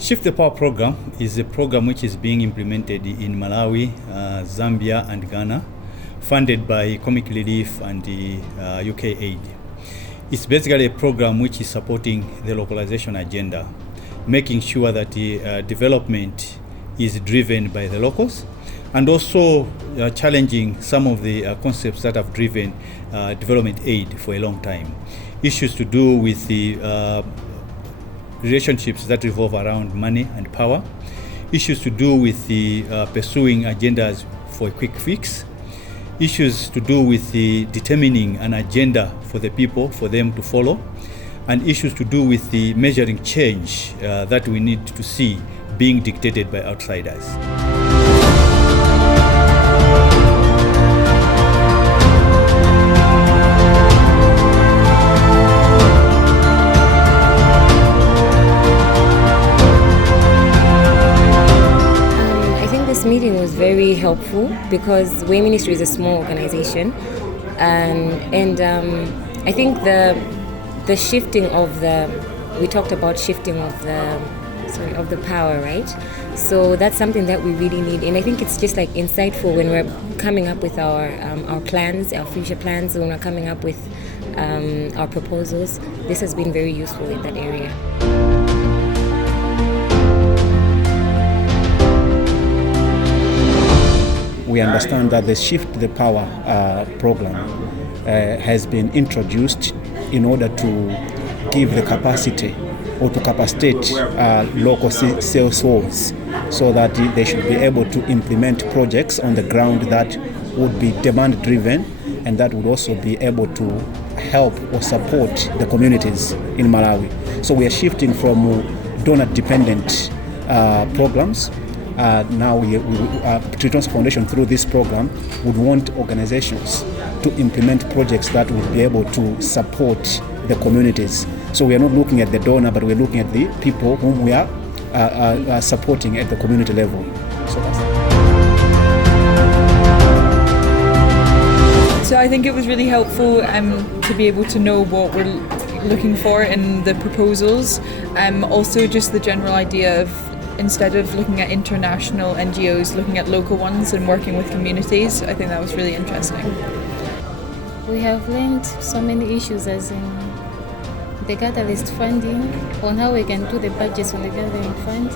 Shift the Power program is a program which is being implemented in Malawi, Zambia and Ghana, funded by Comic Relief and the UK Aid. It's basically a program which is supporting the localization agenda, making sure that the development is driven by the locals, and also challenging some of the concepts that have driven development aid for a long time. Issues to do with the relationships that revolve around money and power, issues to do with the pursuing agendas for a quick fix, issues to do with the determining an agenda for the people, for them to follow, and issues to do with the measuring change that we need to see being dictated by outsiders. This meeting was very helpful because Way Ministry is a small organization, and I think the shifting of we talked about shifting of the power, right? So that's something that we really need, and I think it's just like insightful when we're coming up with our plans, our future plans, when we're coming up with our proposals. This has been very useful in that area. We understand that the Shift the Power program has been introduced in order to give the capacity or to capacitate local sales force so that they should be able to implement projects on the ground that would be demand driven and that would also be able to help or support the communities in Malawi. So we are shifting from donor dependent programs. Now Tilitonse Foundation, through this program, would want organizations to implement projects that would be able to support the communities. So we are not looking at the donor, but we're looking at the people whom we are supporting at the community level. So I think it was really helpful to be able to know what we're looking for in the proposals. Also just the general idea of, instead of looking at international NGOs, looking at local ones and working with communities. I think that was really interesting. We have learned so many issues, as in the catalyst funding, on how we can do the budgets on the gathering fund.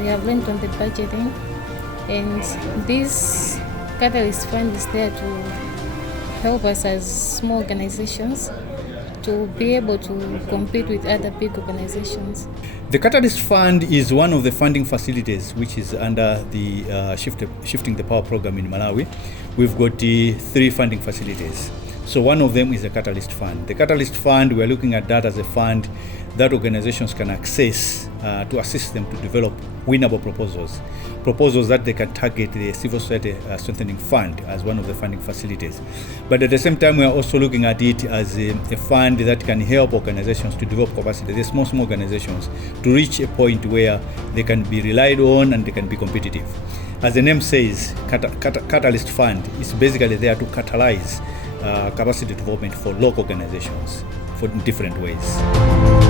We have learned on the budgeting, and this catalyst fund is there to help us as small organizations to be able to compete with other big organizations. The Catalyst Fund is one of the funding facilities which is under the Shifting the Power program in Malawi. We've got the 3 funding facilities. So one of them is the Catalyst Fund. The Catalyst Fund, we're looking at that as a fund that organizations can access to assist them to develop winnable proposals that they can target the Civil Society Strengthening Fund as one of the funding facilities. But at the same time, we are also looking at it as a fund that can help organizations to develop capacity, the small organizations, to reach a point where they can be relied on and they can be competitive. As the name says, Catalyst Fund is basically there to catalyze capacity development for local organizations in different ways.